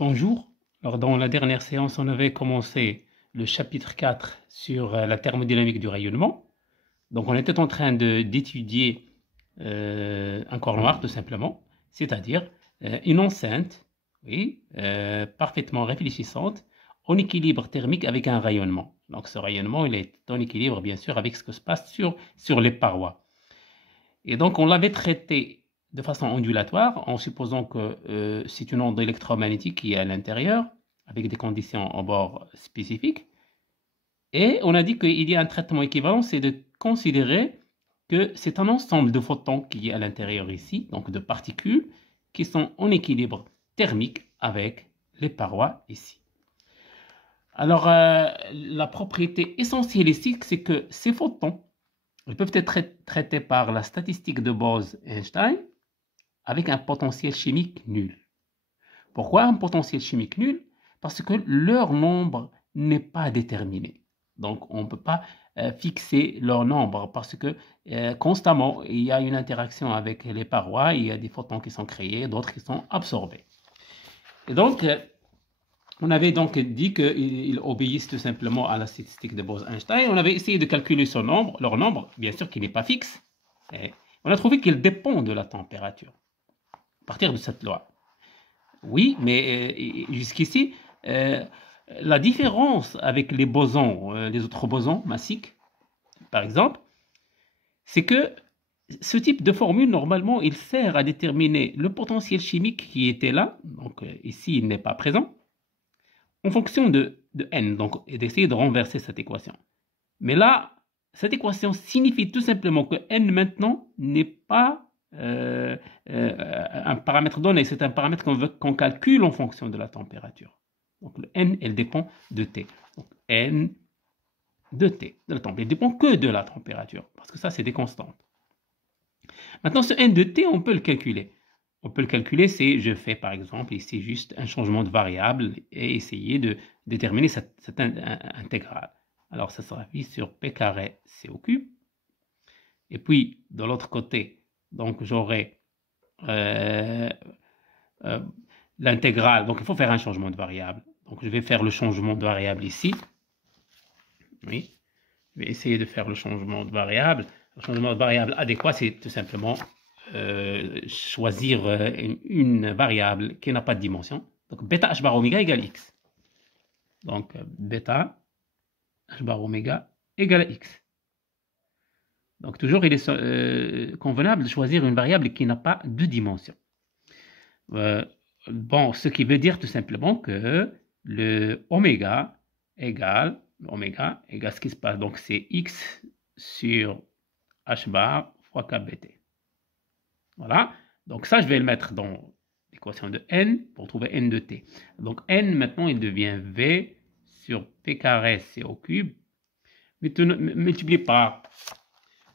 Bonjour. Alors, dans la dernière séance, on avait commencé le chapitre 4 sur la thermodynamique du rayonnement. Donc, on était en train d'étudier un corps noir, tout simplement, c'est-à-dire une enceinte, oui, parfaitement réfléchissante, en équilibre thermique avec un rayonnement. Donc, ce rayonnement, il est en équilibre, bien sûr, avec ce qui se passe sur les parois. Et donc, on l'avait traité de façon ondulatoire, en supposant que c'est une onde électromagnétique qui est à l'intérieur, avec des conditions en bord spécifiques. Et on a dit qu'il y a un traitement équivalent, c'est de considérer que c'est un ensemble de photons qui est à l'intérieur ici, donc de particules, qui sont en équilibre thermique avec les parois ici. Alors, la propriété essentielle ici, c'est que ces photons, ils peuvent être traités par la statistique de Bose-Einstein avec un potentiel chimique nul. Pourquoi un potentiel chimique nul? Parce que leur nombre n'est pas déterminé. Donc, on ne peut pas fixer leur nombre parce que constamment, il y a une interaction avec les parois, il y a des photons qui sont créés, d'autres qui sont absorbés. Et donc, on avait donc dit qu'ils obéissent tout simplement à la statistique de Bose-Einstein. On avait essayé de calculer leur nombre, bien sûr qui n'est pas fixe. Et on a trouvé qu'il dépend de la température, à partir de cette loi. Oui, mais jusqu'ici, la différence avec les bosons, les autres bosons massiques, par exemple, c'est que ce type de formule, normalement, il sert à déterminer le potentiel chimique qui était là, donc ici, il n'est pas présent, en fonction de n, donc et d'essayer de renverser cette équation. Mais là, cette équation signifie tout simplement que n maintenant n'est pas un paramètre donné, c'est un paramètre qu'on calcule en fonction de la température. Donc le n, elle dépend de t. Donc n de t, de la température. Elle dépend que de la température, parce que ça, c'est des constantes. Maintenant, ce n de t, on peut le calculer. On peut le calculer, c'est, je fais par exemple ici juste un changement de variable et essayer de déterminer cette intégrale. Alors, ça sera pi sur p carré c au cube. Et puis, de l'autre côté, donc j'aurai l'intégrale. Donc, il faut faire un changement de variable. Donc, je vais faire le changement de variable ici. Oui, je vais essayer de faire le changement de variable. Le changement de variable adéquat, c'est tout simplement choisir une variable qui n'a pas de dimension. Donc, bêta h bar oméga égale x. Donc, bêta h bar oméga égale x. Donc, toujours, il est convenable de choisir une variable qui n'a pas de dimension. Bon, ce qui veut dire tout simplement que le oméga égale ce qui se passe. Donc, c'est x sur h bar fois kbt. Voilà. Donc, ça, je vais le mettre dans l'équation de n pour trouver n de t. Donc, n, maintenant, il devient v sur p carré c au cube multiplié par.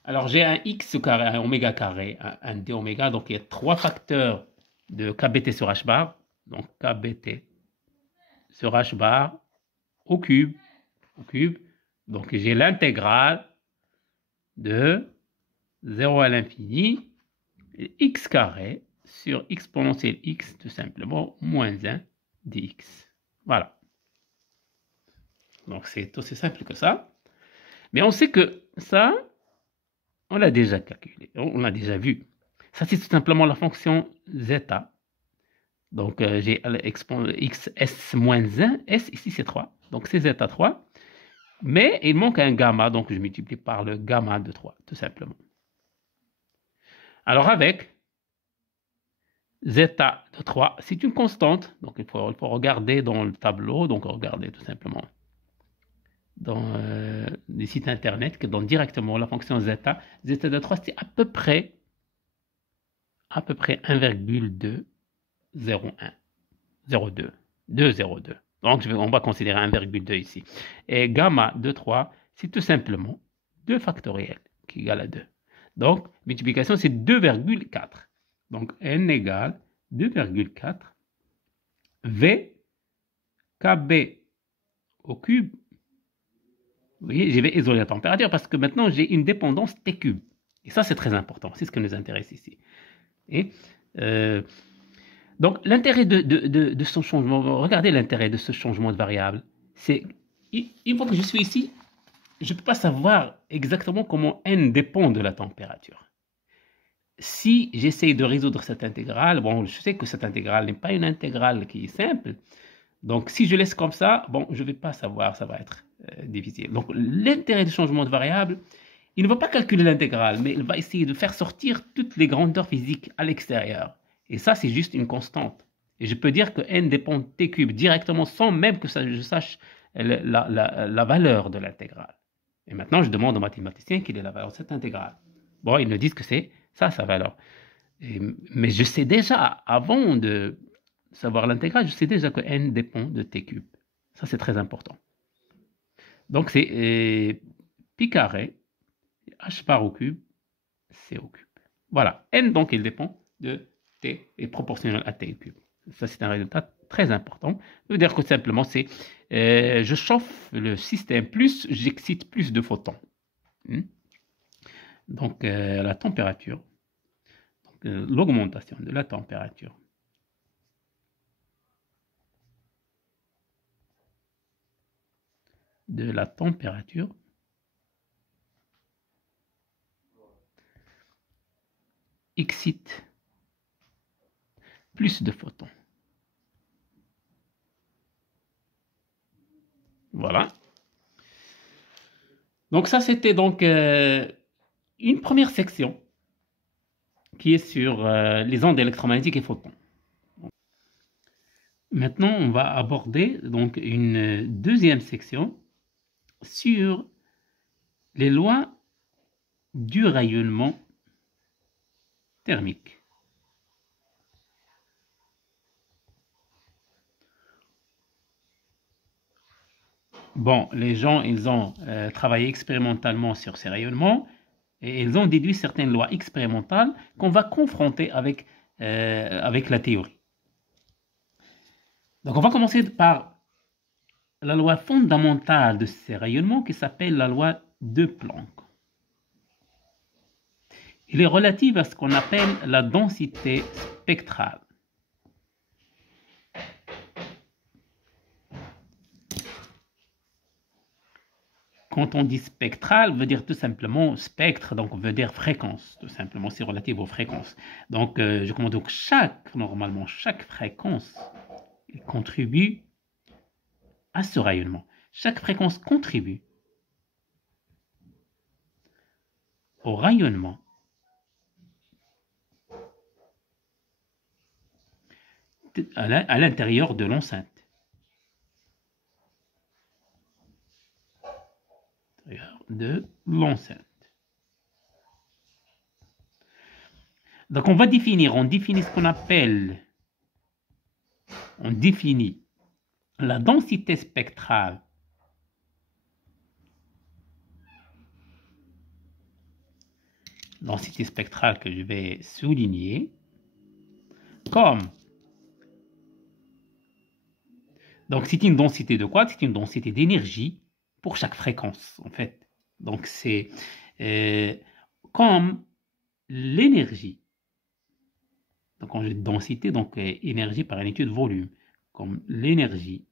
Alors, j'ai un x au carré, un oméga carré, un d oméga. Donc, il y a 3 facteurs de kbt sur h bar. Donc, kbt sur h bar au cube. Donc, j'ai l'intégrale de 0 à l'infini, x carré sur exponentielle x, tout simplement, moins 1 dx. Voilà. Donc, c'est aussi simple que ça. Mais on sait que ça, on l'a déjà calculé, on l'a déjà vu. Ça, c'est tout simplement la fonction zeta. Donc, j'ai x s moins 1, s ici c'est 3. Donc, c'est zeta 3. Mais il manque un gamma, donc je multiplie par le gamma de 3, tout simplement. Alors, avec zeta de 3, c'est une constante. Donc, il faut regarder dans le tableau. Donc, regardez tout simplement dans les sites internet qui donnent directement la fonction zeta. Zeta de 3, c'est à peu près 1,201. 02. 2,02. Donc, on va considérer 1,2 ici. Et gamma de 3, c'est tout simplement 2 factoriel qui égale à 2. Donc, multiplication, c'est 2,4. Donc, n égale 2,4 V KB au cube. Vous voyez, je vais isoler la température parce que maintenant, j'ai une dépendance T cube. Et ça, c'est très important. C'est ce qui nous intéresse ici. Et Donc, l'intérêt de son changement, regardez l'intérêt de ce changement de variable. C'est, une fois que je suis ici, je ne peux pas savoir exactement comment n dépend de la température. Si j'essaye de résoudre cette intégrale, bon, je sais que cette intégrale n'est pas une intégrale qui est simple. Donc, si je laisse comme ça, bon, je ne vais pas savoir, ça va être difficile. Donc, l'intérêt du changement de variable, il ne va pas calculer l'intégrale, mais il va essayer de faire sortir toutes les grandeurs physiques à l'extérieur. Et ça, c'est juste une constante. Et je peux dire que n dépend de t cube directement sans même que je sache la valeur de l'intégrale. Et maintenant, je demande aux mathématiciens quelle est la valeur de cette intégrale. Bon, ils me disent que c'est ça, sa valeur. Mais je sais déjà, avant de savoir l'intégrale, je sais déjà que n dépend de t cube. Ça, c'est très important. Donc, c'est pi carré, h bar au cube, c au cube. Voilà. N, donc, il dépend de t est proportionnel à t au cube. Ça, c'est un résultat très important. Ça veut dire que simplement, c'est je chauffe le système plus, j'excite plus de photons. Donc, la température, l'augmentation de la température excite plus de photons. Voilà. Donc ça, c'était donc une première section qui est sur les ondes électromagnétiques et photons. Maintenant, on va aborder donc une deuxième section sur les lois du rayonnement thermique. Bon, les gens, ils ont travaillé expérimentalement sur ces rayonnements et ils ont déduit certaines lois expérimentales qu'on va confronter avec la théorie. Donc, on va commencer par la loi fondamentale de ces rayonnements qui s'appelle la loi de Planck. Elle est relative à ce qu'on appelle la densité spectrale. Quand on dit spectral, veut dire tout simplement spectre, donc veut dire fréquence, tout simplement, c'est relatif aux fréquences. Donc, je commande donc normalement, chaque fréquence contribue à ce rayonnement. Chaque fréquence contribue au rayonnement à l'intérieur de l'enceinte. Donc on définit ce qu'on appelle, on définit la densité spectrale que je vais souligner comme, donc c'est une densité de quoi? C'est une densité d'énergie pour chaque fréquence en fait. Donc c'est comme l'énergie. Donc quand je dis densité, donc énergie par unité de volume, comme l'énergie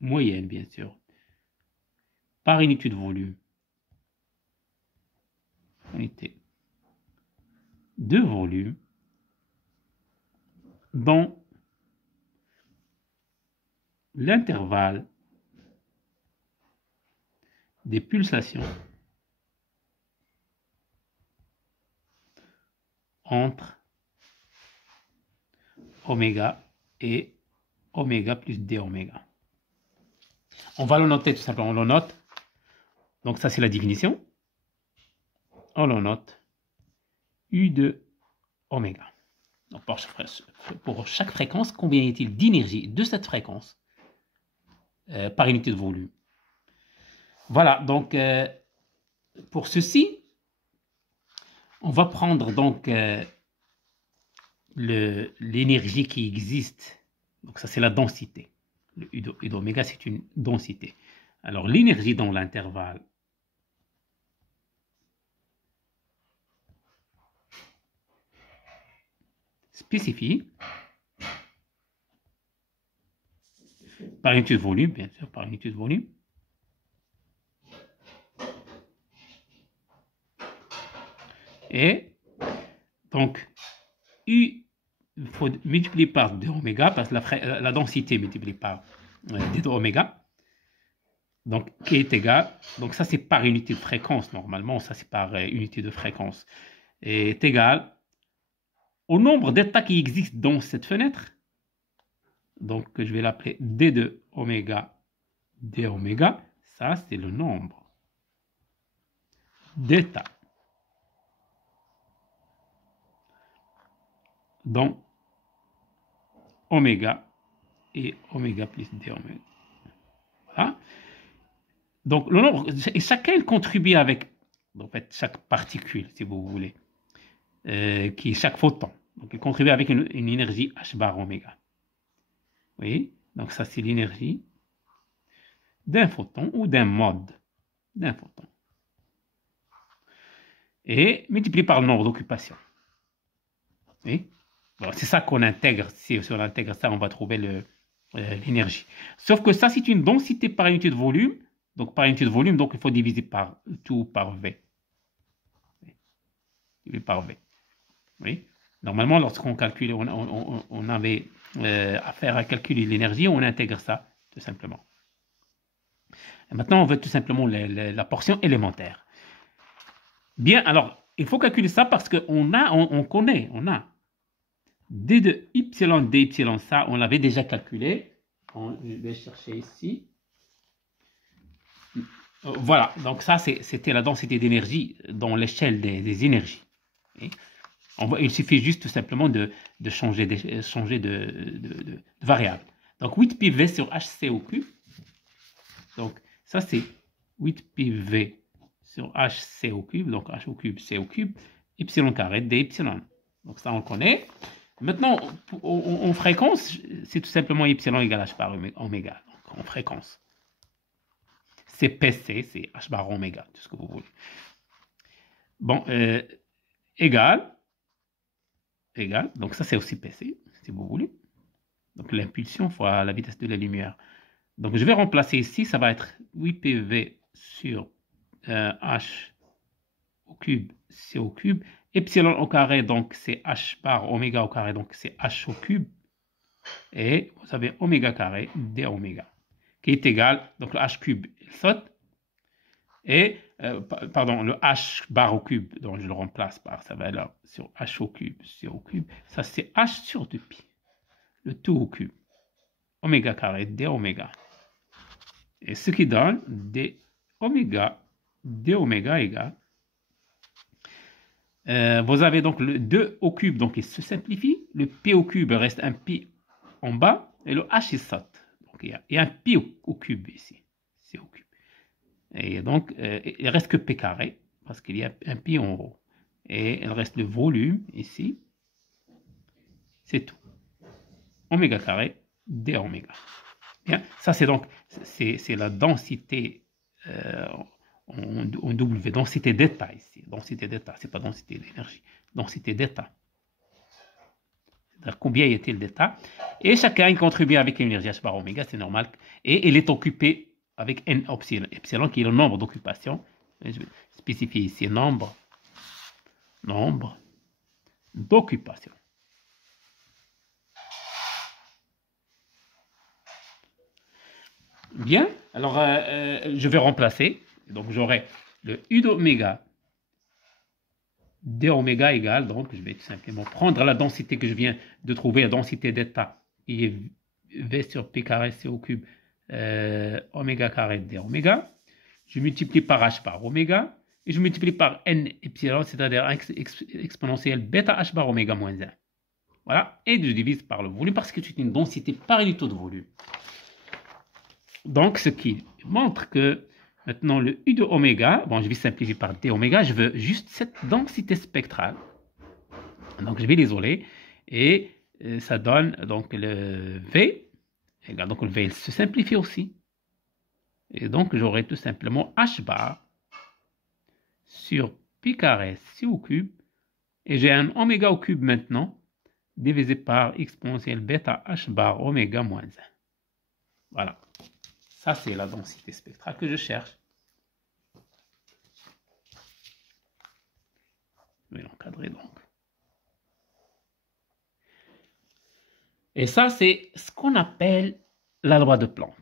moyenne bien sûr, par unité de volume, unité de volume, dans l'intervalle des pulsations entre oméga et oméga plus d oméga. On va le noter tout simplement, on le note. Donc ça c'est la définition. On le note U de oméga. Donc pour chaque fréquence, combien y a-t-il d'énergie de cette fréquence par unité de volume? Voilà, donc pour ceci, on va prendre donc l'énergie qui existe. Donc ça c'est la densité. Le U d'oméga c'est une densité. Alors l'énergie dans l'intervalle spécifié par unité de volume, bien sûr, par unité de volume. Et donc, U, il faut multiplier par 2 oméga, parce que la densité multipliée par d2 oméga. Donc, qui est égal, donc ça c'est par unité de fréquence, normalement, ça c'est par unité de fréquence, est égal au nombre d'états qui existent dans cette fenêtre. Donc, je vais l'appeler d2 oméga, d oméga, ça c'est le nombre d'états dans oméga et oméga plus d oméga. Voilà. Donc, le nombre, et chacun contribue avec, en fait, chaque particule, si vous voulez, qui est chaque photon. Donc, il contribue avec une énergie H bar oméga. Oui, donc ça, c'est l'énergie d'un photon ou d'un mode d'un photon. Et multiplié par le nombre d'occupations. Oui, bon, c'est ça qu'on intègre. Si on intègre ça, on va trouver l'énergie. Sauf que ça, c'est une densité par unité de volume. Donc, par unité de volume, donc il faut diviser par tout par V. Diviser par V. Oui. Normalement, lorsqu'on calcule, on avait affaire à calculer l'énergie, on intègre ça, tout simplement. Et maintenant, on veut tout simplement la portion élémentaire. Bien, alors, il faut calculer ça parce qu'on connaît, on a d de y, dy, ça, on l'avait déjà calculé. Je vais chercher ici. Voilà, donc ça, c'était la densité d'énergie dans l'échelle des énergies. Il suffit juste tout simplement de changer de variable. Donc 8 pi v sur hc au cube. Donc ça, c'est 8 pi v sur hc au cube. Donc h au cube, c au cube, y carré dy. Donc ça, on connaît. Maintenant, en fréquence, c'est tout simplement y égale h bar oméga. Donc en fréquence. C'est PC, c'est h bar oméga, tout ce que vous voulez. Bon, égal, donc ça c'est aussi PC, si vous voulez. Donc l'impulsion fois la vitesse de la lumière. Donc je vais remplacer ici, ça va être 8PV sur h au cube, c au cube. Epsilon au carré, donc c'est h bar oméga au carré, donc c'est h au cube. Et vous avez oméga carré d oméga, qui est égal, donc le h cube il saute. Et, pardon, le h bar au cube, donc je le remplace par, ça va là, sur h au cube, c au cube, ça c'est h sur 2pi, le tout au cube, oméga carré d oméga. Et ce qui donne d oméga égale, vous avez donc le 2 au cube, donc il se simplifie, le p au cube reste un pi en bas, et le h il saute, donc il y a un pi au cube ici, c au cube. Et donc, il reste que P carré, parce qu'il y a un pi en haut. Et il reste le volume, ici. C'est tout. Oméga carré, d oméga. Bien, ça c'est donc, c'est la densité en W, densité d'état ici. Densité d'état, c'est pas densité d'énergie. Densité d'état. C'est-à-dire combien y a-t-il d'état. Et chacun il contribue avec l'énergie H bar oméga, c'est normal. Et il est occupé avec n epsilon qui est le nombre d'occupations. Je vais spécifier ici nombre d'occupations. Bien, alors je vais remplacer. Donc j'aurai le U d'oméga d oméga égale, donc je vais tout simplement prendre la densité que je viens de trouver, la densité d'état, qui est V sur P carré C au cube oméga carré d oméga. Je multiplie par h bar oméga et je multiplie par n epsilon, c'est-à-dire exponentielle bêta h bar oméga moins 1. Voilà, et je divise par le volume parce que c'est une densité par unité de volume. Donc, ce qui montre que maintenant le U de oméga, bon, je vais simplifier par d oméga, je veux juste cette densité spectrale. Donc, je vais l'isoler et ça donne donc le V. Donc le V il se simplifie aussi. Et donc j'aurai tout simplement h bar sur pi carré c au cube. Et j'ai un oméga au cube maintenant, divisé par exponentielle bêta h bar oméga moins 1. Voilà. Ça, c'est la densité spectrale que je cherche. Je vais l'encadrer donc. Et ça, c'est ce qu'on appelle la loi de Planck.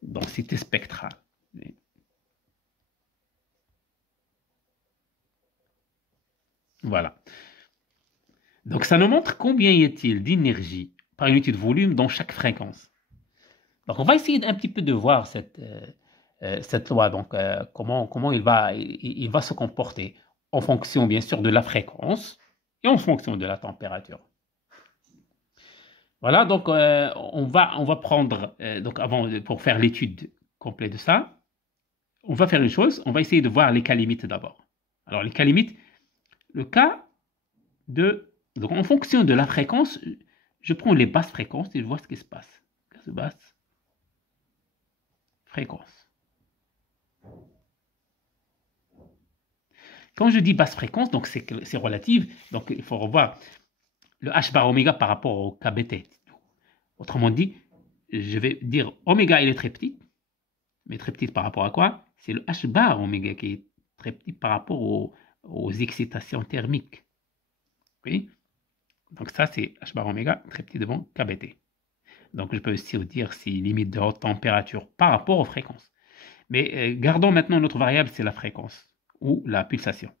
Densité spectrale. Voilà. Donc, ça nous montre combien y a-t-il d'énergie par unité de volume dans chaque fréquence. Donc, on va essayer un petit peu de voir cette loi, donc comment il va se comporter en fonction, bien sûr, de la fréquence et en fonction de la température. Voilà, donc on va prendre, donc pour faire l'étude complète de ça, on va faire une chose, on va essayer de voir les cas limites d'abord. Alors, les cas limites, le cas de... Donc, en fonction de la fréquence, je prends les basses fréquences et je vois ce qui se passe. Basse fréquence. Quand je dis basse fréquence, donc c'est relative, donc il faut revoir le h bar oméga par rapport au kBt. Autrement dit, je vais dire oméga il est très petit, mais très petit par rapport à quoi? C'est le h bar oméga qui est très petit par rapport aux excitations thermiques. Oui. Donc ça, c'est h bar oméga très petit devant kBt. Donc je peux aussi dire si limite de haute température par rapport aux fréquences. Mais gardons maintenant notre variable, c'est la fréquence ou la pulsation.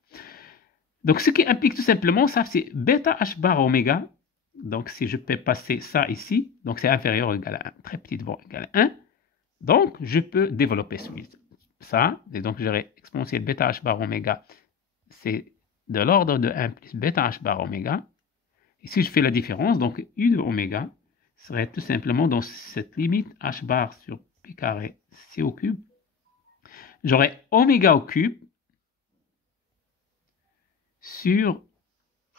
Donc ce qui implique tout simplement ça, c'est bêta h bar oméga. Donc si je peux passer ça ici, donc c'est inférieur ou égal à 1, très petit devant égal à 1. Donc je peux développer ça. Et donc j'aurai exponentielle bêta h bar oméga, c'est de l'ordre de 1 plus bêta h bar oméga. Et si je fais la différence, donc u de oméga serait tout simplement dans cette limite h bar sur pi carré c au cube. J'aurai oméga au cube sur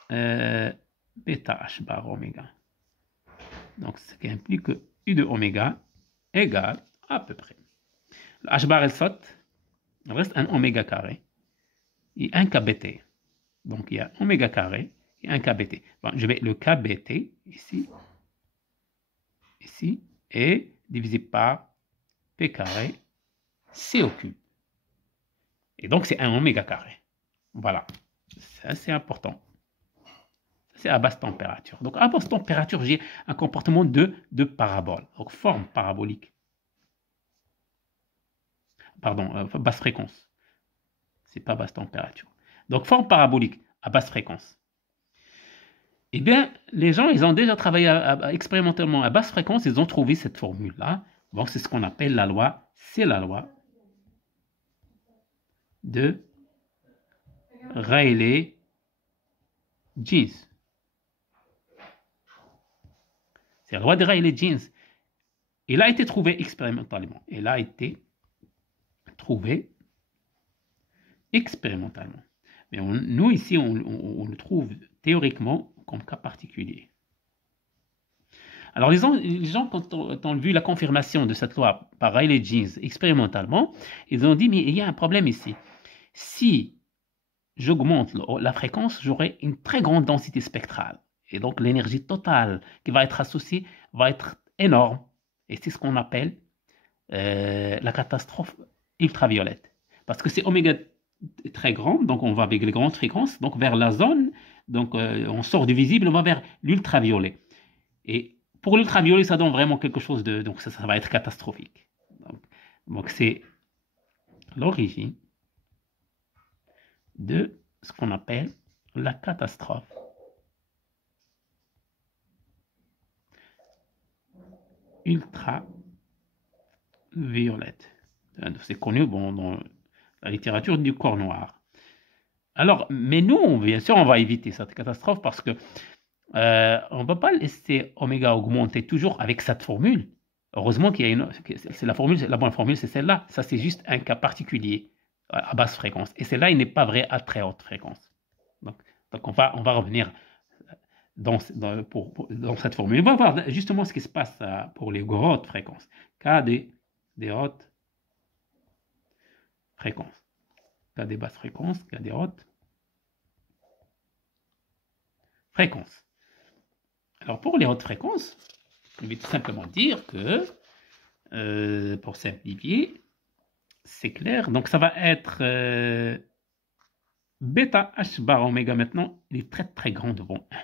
bêta h bar oméga. Donc, ce qui implique que u de oméga égale à peu près. Le h bar, elle saute. Il reste un oméga carré et un kBt. Donc, il y a oméga carré et un kBt. Bon, je mets le kBt ici, et divisé par p carré c au cube. Et donc, c'est un oméga carré. Voilà. Ça, c'est important. C'est à basse température. Donc, à basse température, j'ai un comportement de parabole, donc forme parabolique. Pardon, basse fréquence. C'est pas basse température. Donc, forme parabolique à basse fréquence. Eh bien, les gens, ils ont déjà travaillé expérimentalement à basse fréquence, ils ont trouvé cette formule-là. Donc, c'est ce qu'on appelle la loi, c'est la loi de Rayleigh-Jeans. C'est la loi de Rayleigh-Jeans. Elle a été trouvée expérimentalement. Elle a été trouvée expérimentalement. Mais nous, ici, on le trouve théoriquement comme cas particulier. Alors, les gens quand ont vu la confirmation de cette loi par Rayleigh-Jeans expérimentalement, ils ont dit, mais il y a un problème ici. Si j'augmente la fréquence, j'aurai une très grande densité spectrale. Et donc, l'énergie totale qui va être associée va être énorme. Et c'est ce qu'on appelle la catastrophe ultraviolette. Parce que c'est oméga très grand, donc on va avec les grandes fréquences, donc vers la zone, donc on sort du visible, on va vers l'ultraviolet. Et pour l'ultraviolet, ça donne vraiment quelque chose de... Donc ça va être catastrophique. Donc c'est l'origine de ce qu'on appelle la catastrophe ultraviolette. C'est connu dans la littérature du corps noir. Alors, mais nous, bien sûr, on va éviter cette catastrophe parce que on ne peut pas laisser oméga augmenter toujours avec cette formule. Heureusement qu'il y a c'est la bonne formule, c'est celle-là. Ça, c'est juste un cas particulier à basse fréquence. Et celle-là, il n'est pas vrai à très haute fréquence. Donc on va revenir dans cette formule. On va voir justement ce qui se passe pour les hautes fréquences. Cas des hautes fréquences. Cas des basses fréquences, cas des hautes fréquences. Alors, pour les hautes fréquences, je vais tout simplement dire que, pour simplifier, c'est clair. Donc, ça va être bêta h bar oméga maintenant, il est très très grand devant 1.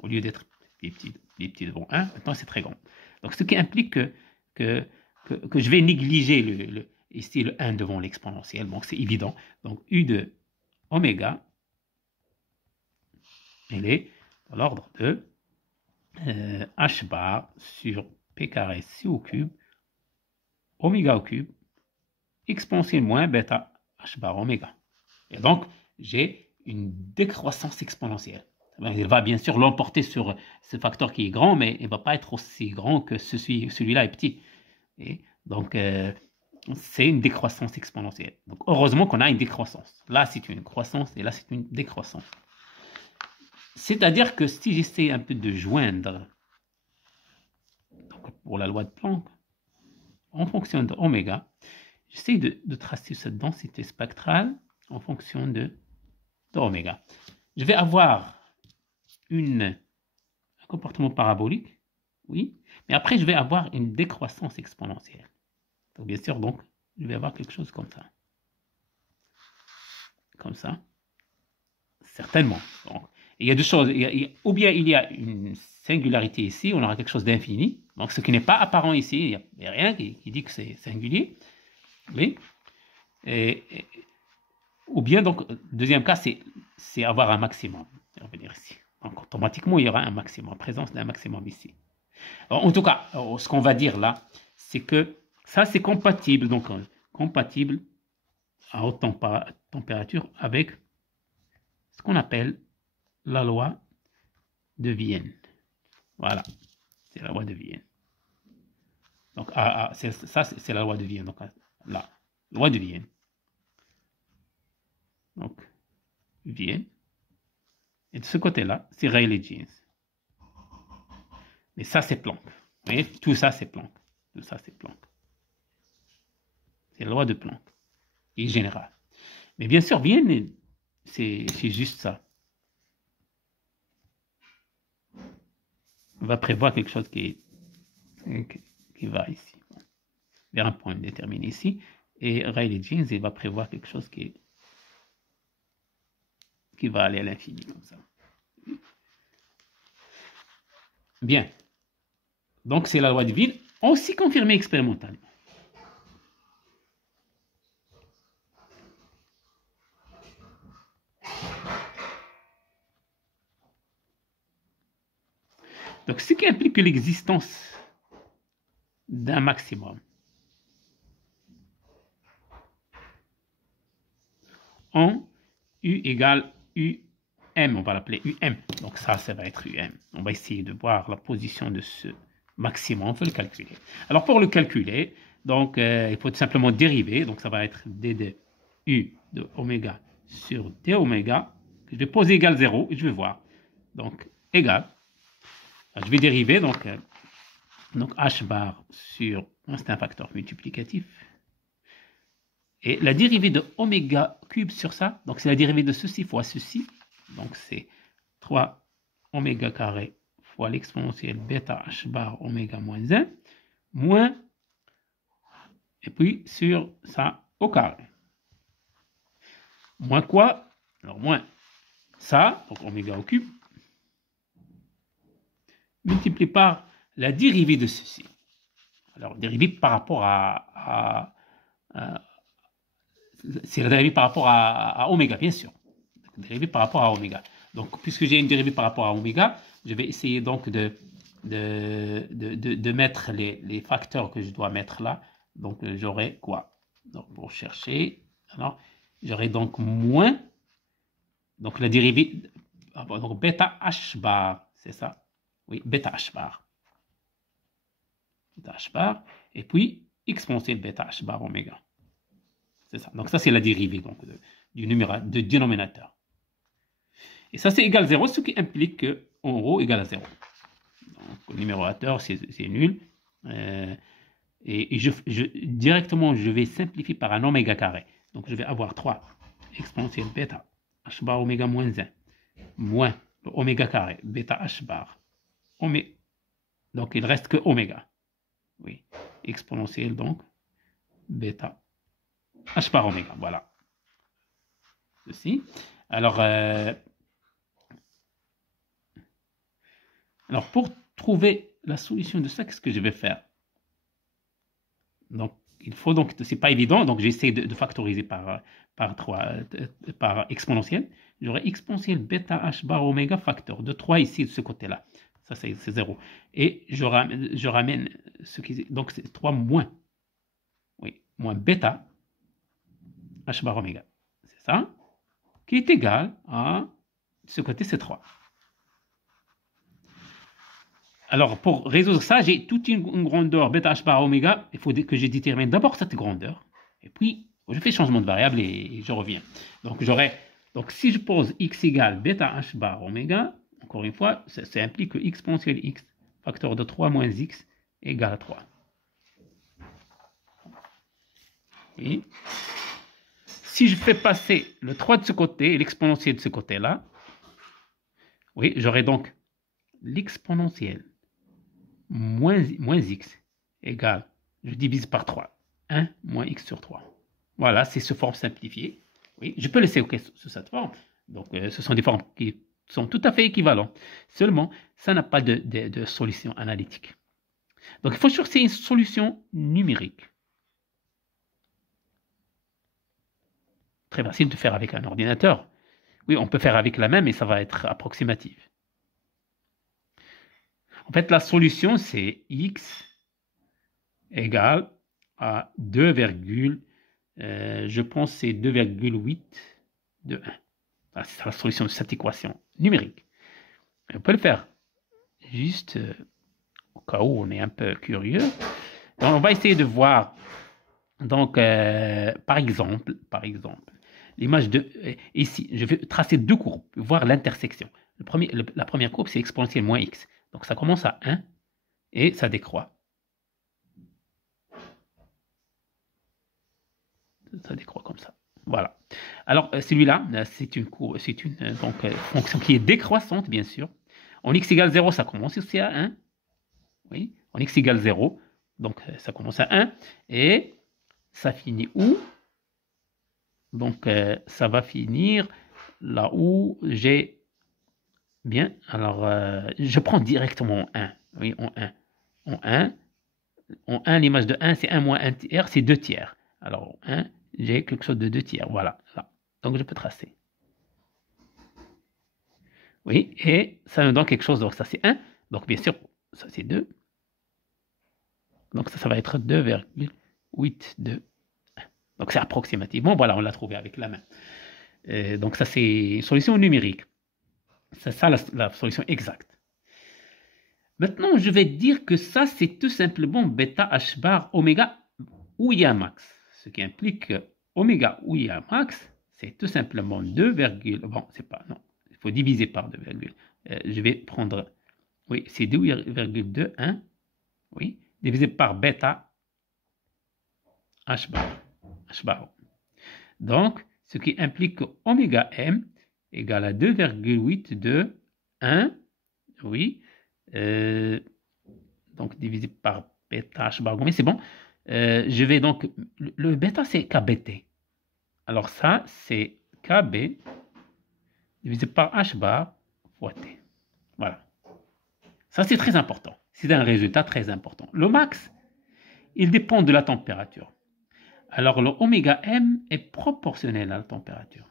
Au lieu d'être les petits devant 1, maintenant c'est très grand. Donc, ce qui implique que je vais négliger ici le 1 devant l'exponentielle. Donc, c'est évident. Donc, U de oméga, elle est dans l'ordre de h bar sur p carré c au cube, oméga au cube, exponentielle moins bêta h bar oméga. Et donc, j'ai une décroissance exponentielle. Il va bien sûr l'emporter sur ce facteur qui est grand, mais il ne va pas être aussi grand que celui-là est petit. Et donc, c'est une décroissance exponentielle. Donc, heureusement qu'on a une décroissance. Là, c'est une croissance et là, c'est une décroissance. C'est-à-dire que si j'essaie un peu de joindre, donc pour la loi de Planck, en fonction de oméga, j'essaie de tracer cette densité spectrale en fonction de oméga. Je vais avoir un comportement parabolique, oui, mais après je vais avoir une décroissance exponentielle. Donc bien sûr, donc, je vais avoir quelque chose comme ça. Comme ça. Certainement. Donc, il y a deux choses. Ou bien il y a une singularité ici, on aura quelque chose d'infini. Donc ce qui n'est pas apparent ici, il n'y a rien qui dit que c'est singulier. Oui. Ou bien, donc, deuxième cas, c'est avoir un maximum. On va venir ici. Donc, automatiquement, il y aura un maximum, présence d'un maximum ici. Alors, en tout cas, ce qu'on va dire là, c'est que ça, c'est compatible, donc compatible à haute température avec ce qu'on appelle la loi de Vienne. Voilà, c'est la loi de Vienne. Donc, ça, c'est la loi de Vienne. Donc, là, loi de Vienne. Donc, Vienne. Et de ce côté-là, c'est Rayleigh-Jeans. Mais ça, c'est Planck. Vous voyez, tout ça, c'est Planck. Tout ça, c'est Planck. C'est la loi de Planck, qui est générale. Mais bien sûr, Vienne, c'est juste ça. On va prévoir quelque chose qui va ici, vers un point déterminé ici. Et Rayleigh-Jeans, il va prévoir quelque chose qui va aller à l'infini, comme ça. Bien. Donc, c'est la loi de Vienne, aussi confirmée expérimentalement. Donc, ce qui implique l'existence d'un maximum en U égale UM, on va l'appeler UM. Donc ça va être UM. On va essayer de voir la position de ce maximum, on peut le calculer. Alors pour le calculer, donc il faut tout simplement dériver, donc ça va être d de U de oméga sur d oméga. Je vais poser égal 0 et je vais voir. Donc égal. Je vais dériver, donc h bar sur, c'est un facteur multiplicatif. Et la dérivée de oméga cube sur ça, donc c'est la dérivée de ceci fois ceci. Donc c'est 3 oméga carré fois l'exponentielle bêta h bar oméga moins 1, moins, et puis sur ça au carré. Moins quoi? Alors moins ça, donc oméga au cube, multiplié par la dérivée de ceci. Alors dérivée par rapport c'est la dérivée par rapport à oméga, bien sûr. Dérivée par rapport à oméga. Donc, puisque j'ai une dérivée par rapport à oméga, je vais essayer donc de mettre les facteurs que je dois mettre là. Donc, j'aurai quoi? Donc, pour chercher, alors, j'aurai donc moins, donc la dérivée, donc bêta h bar, c'est ça? Oui, bêta h bar. Bêta h bar, et puis exponentielle bêta h bar oméga. C'est ça. Donc, ça, c'est la dérivée donc, du dénominateur. Et ça, c'est égal à 0, ce qui implique que en haut égale à 0. Donc, le numérateur, c'est nul. Et directement, je vais simplifier par un oméga carré. Donc, je vais avoir 3 exponentielle bêta h bar oméga moins 1 moins le oméga carré bêta h bar oméga. Donc, il reste que oméga. Oui, exponentielle, donc, bêta h par oméga. Voilà. Ceci. Alors, pour trouver la solution de ça, qu'est-ce que je vais faire? Donc, il faut donc, c'est pas évident, donc j'essaie de factoriser par 3, par exponentielle. J'aurai exponentielle bêta h bar oméga facteur de 3 ici de ce côté-là. Ça, c'est 0. Et je ramène ce qui. Donc, c'est 3 moins. Oui, moins bêta h bar oméga. C'est ça. Qui est égal à. De ce côté, c'est 3. Alors, pour résoudre ça, j'ai toute une grandeur bêta h bar oméga. Il faut que je détermine d'abord cette grandeur. Et puis, je fais changement de variable et je reviens. Donc, donc si je pose x égale bêta h bar oméga, encore une fois, ça implique que exponentielle x, facteur de 3 moins x, égale à 3. Et si je fais passer le 3 de ce côté et l'exponentielle de ce côté-là, oui, j'aurai donc l'exponentielle moins x égale, je divise par 3, 1 moins x sur 3. Voilà, c'est ce forme simplifiée. Oui, je peux laisser sous cette forme. Donc, ce sont des formes qui sont tout à fait équivalentes. Seulement, ça n'a pas de solution analytique. Donc, il faut chercher une solution numérique. Très facile de faire avec un ordinateur. Oui, on peut faire avec la même, mais ça va être approximatif. En fait, la solution, c'est x égale à 2, je pense c'est 2,8 de 1. C'est la solution de cette équation numérique. On peut le faire juste au cas où on est un peu curieux. Donc, on va essayer de voir, donc, par exemple, l'image de ici, je vais tracer deux courbes, voir l'intersection. La première courbe, c'est exponentielle moins x. Donc, ça commence à 1 et ça décroît. Ça décroît comme ça. Voilà. Alors, celui-là, c'est une fonction qui est décroissante, bien sûr. En x égale 0, ça commence aussi à 1. Oui, en x égale 0, donc ça commence à 1. Et ça finit où? Donc, ça va finir là où j'ai... Bien, alors, je prends directement 1. Oui, en 1. En 1, l'image de 1, c'est 1 moins 1 tiers, c'est 2 tiers. Alors, en 1, j'ai quelque chose de 2 tiers. Voilà, là. Donc, je peux tracer. Oui, et ça me donne quelque chose. Donc, ça, c'est 1. Donc, bien sûr, ça, c'est 2. Donc, ça va être 2,82. Donc, c'est approximativement. Voilà, on l'a trouvé avec la main. Donc, ça, c'est une solution numérique. C'est ça la solution exacte. Maintenant, je vais dire que ça, c'est tout simplement bêta h bar oméga où il y a max. Ce qui implique que oméga où il y a max, c'est tout simplement 2, bon, c'est pas, non, il faut diviser par 2, je vais prendre, oui, c'est 2,21, oui, divisé par bêta h bar. Donc, ce qui implique que oméga m égale à 2,8 de 1, oui, donc divisé par bêta h bar, mais c'est bon. Je vais donc, le bêta c'est kbt. Alors ça c'est kb divisé par h bar fois t. Voilà. Ça c'est très important. C'est un résultat très important. Le max, il dépend de la température. Alors le oméga m est proportionnel à la température.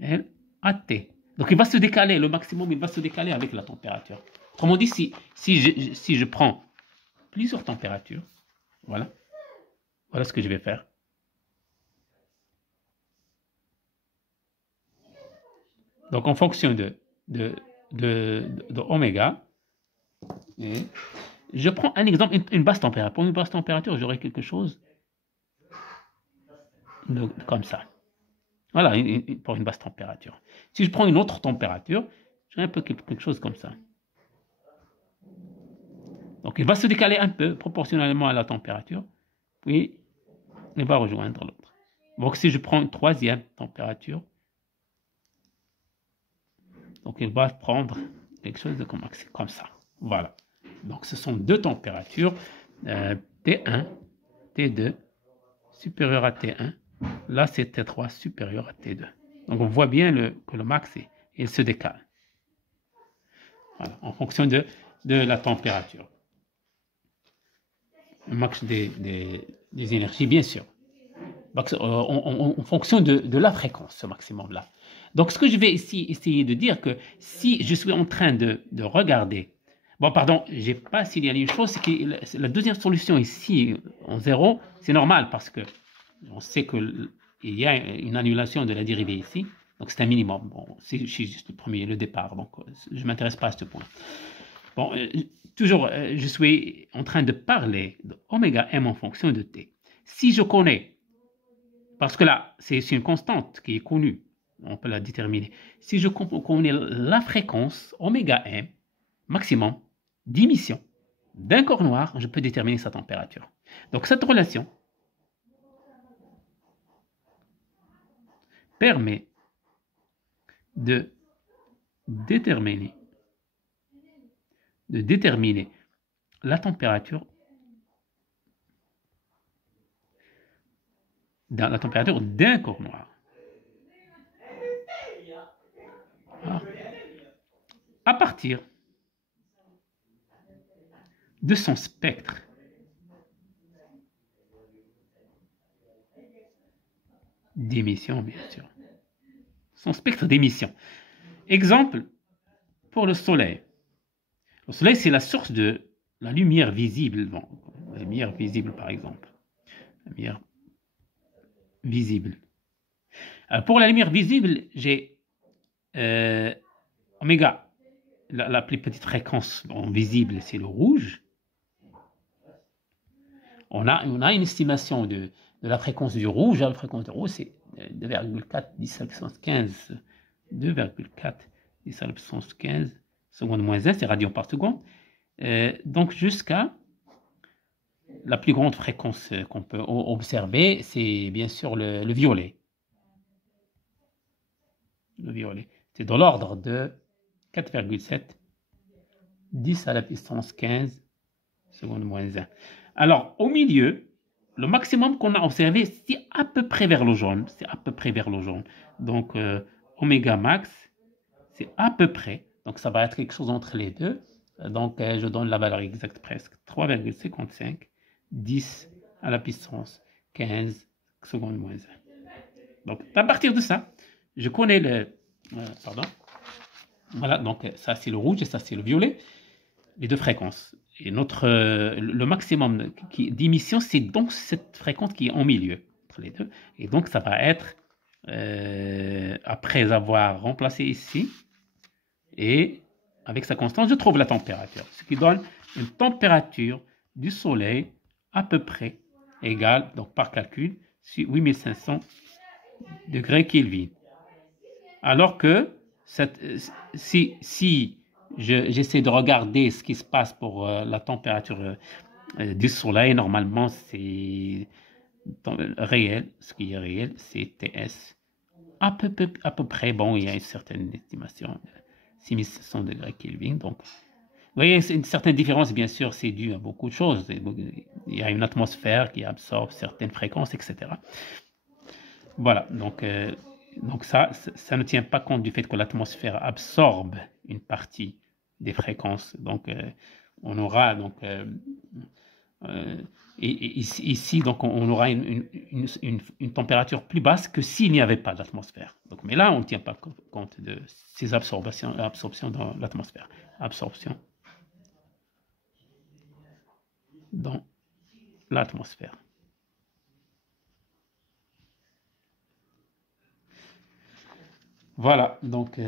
Et à t. Donc il va se décaler, le maximum il va se décaler avec la température. Autrement dit, si je prends plusieurs températures, voilà ce que je vais faire. Donc en fonction de oméga, je prends un exemple, une basse température. Pour une basse température, j'aurai quelque chose comme ça. Voilà, pour une basse température. Si je prends une autre température, j'aurai un peu quelque chose comme ça. Donc il va se décaler un peu proportionnellement à la température, puis il va rejoindre l'autre. Donc si je prends une troisième température, Donc, il va prendre quelque chose de comme ça. Voilà. Donc, ce sont deux températures, T1, T2, supérieur à T1. Là, c'est T3 supérieur à T2. Donc, on voit bien que le max, il se décale. Voilà, en fonction de la température. Le max des énergies, bien sûr. En fonction de la fréquence, ce maximum-là. Donc, ce que je vais ici essayer de dire, que si je suis en train de regarder, bon, pardon, j'ai pas signalé une chose, c'est que la deuxième solution ici, en 0, c'est normal parce que on sait qu'il y a une annulation de la dérivée ici, donc c'est un minimum. Bon, c'est juste le premier, le départ, donc je ne m'intéresse pas à ce point. Bon, toujours, je suis en train de parler de oméga m en fonction de t. Si je connais, parce que là, c'est une constante qui est connue, on peut la déterminer. Si je connais la fréquence oméga m maximum d'émission d'un corps noir, je peux déterminer sa température. Donc cette relation permet de déterminer la température d'un corps noir. À partir de son spectre d'émission, bien sûr. Son spectre d'émission. Exemple pour le Soleil. Le Soleil, c'est la source de la lumière visible. Bon, la lumière visible, par exemple. La lumière visible. Alors, pour la lumière visible, j'ai oméga. La plus petite fréquence visible, c'est le rouge. On a une estimation de la fréquence du rouge. La fréquence du rouge, c'est 2,4 10 à la puissance 15. 2,4 10 à la puissance 15 secondes moins 1, c'est radians par seconde. Donc, jusqu'à la plus grande fréquence qu'on peut observer, c'est bien sûr le violet. Le violet. C'est de l'ordre de 4,7 10 à la puissance 15 secondes moins 1. Alors, au milieu, le maximum qu'on a observé, c'est à peu près vers le jaune. C'est à peu près vers le jaune. Donc, oméga max, c'est à peu près. Donc, ça va être quelque chose entre les deux. Donc, je donne la valeur exacte presque. 3,55, 10 à la puissance 15 secondes moins 1. Donc, à partir de ça, je connais le... pardon. Voilà, donc ça, c'est le rouge et ça, c'est le violet. Les deux fréquences. Et le maximum d'émission, c'est donc cette fréquence qui est en milieu entre les deux. Et donc, ça va être, après avoir remplacé ici, et avec sa constante, je trouve la température. Ce qui donne une température du Soleil à peu près égale, donc par calcul, 8500 degrés Kelvin. Alors que si j'essaie de regarder ce qui se passe pour la température du Soleil, normalement c'est réel, ce qui est réel, c'est TS. À peu près, bon, il y a une certaine estimation de 6500 degrés Kelvin. Donc, vous voyez, c'est une certaine différence, bien sûr, c'est dû à beaucoup de choses. Il y a une atmosphère qui absorbe certaines fréquences, etc. Voilà, donc ça ne tient pas compte du fait que l'atmosphère absorbe une partie des fréquences. Donc, on aura donc ici donc on aura une température plus basse que s'il n'y avait pas d'atmosphère. Donc, mais là, on ne tient pas compte de ces absorptions dans l'atmosphère. Absorption dans l'atmosphère. Voilà, donc